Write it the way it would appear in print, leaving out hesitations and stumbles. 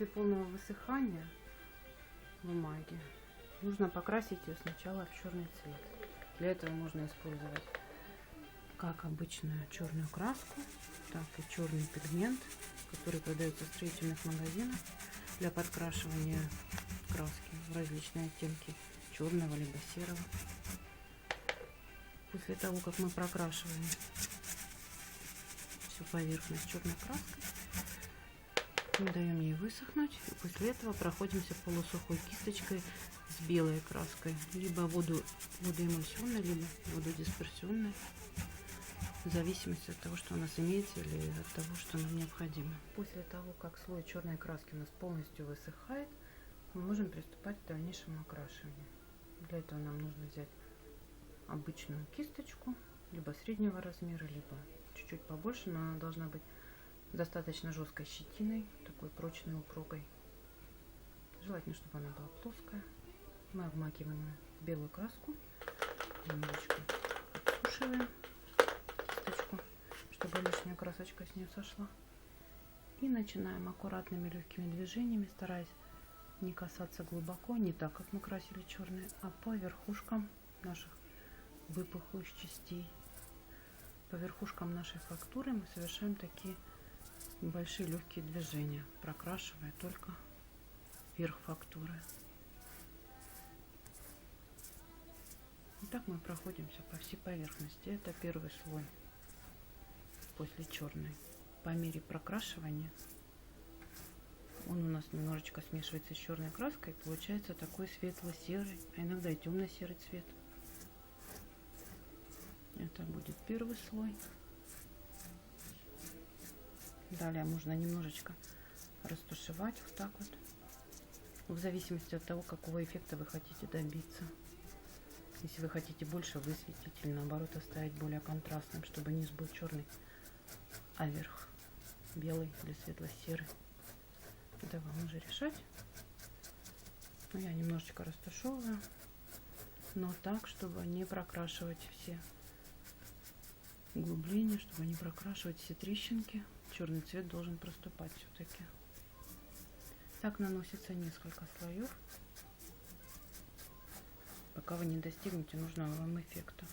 После полного высыхания бумаги нужно покрасить ее сначала в черный цвет. Для этого можно использовать как обычную черную краску, так и черный пигмент, который продается в строительных магазинах для подкрашивания краски в различные оттенки черного либо серого. После того, как мы прокрашиваем всю поверхность черной краской, мы даем ей высохнуть, и после этого проходимся полусухой кисточкой с белой краской, либо водоэмульсионной, либо вододисперсионной, в зависимости от того, что у нас имеется, или от того, что нам необходимо. После того, как слой черной краски у нас полностью высыхает, мы можем приступать к дальнейшему окрашиванию. Для этого нам нужно взять обычную кисточку, либо среднего размера, либо чуть-чуть побольше, но она должна быть достаточно жесткой щетиной, такой прочной, упругой. Желательно, чтобы она была плоская. Мы обмакиваем в белую краску, немножечко подсушиваем кисточку, чтобы лишняя красочка с нее сошла. И начинаем аккуратными легкими движениями, стараясь не касаться глубоко, не так, как мы красили черные, а по верхушкам наших выпуклых частей. По верхушкам нашей фактуры мы совершаем такие небольшие легкие движения, прокрашивая только верх фактуры. И так мы проходимся по всей поверхности. Это первый слой после черной. По мере прокрашивания он у нас немножечко смешивается с черной краской, получается такой светло-серый, а иногда и темно-серый цвет. Это будет первый слой. Далее можно немножечко растушевать вот так вот, в зависимости от того, какого эффекта вы хотите добиться. Если вы хотите больше высветить или наоборот оставить более контрастным, чтобы низ был черный, а верх белый или светло-серый, это вам уже решать. Но я немножечко растушевываю, но так, чтобы не прокрашивать все углубления, чтобы не прокрашивать все трещинки. Черный цвет должен проступать все-таки. Так наносится несколько слоев, пока вы не достигнете нужного вам эффекта.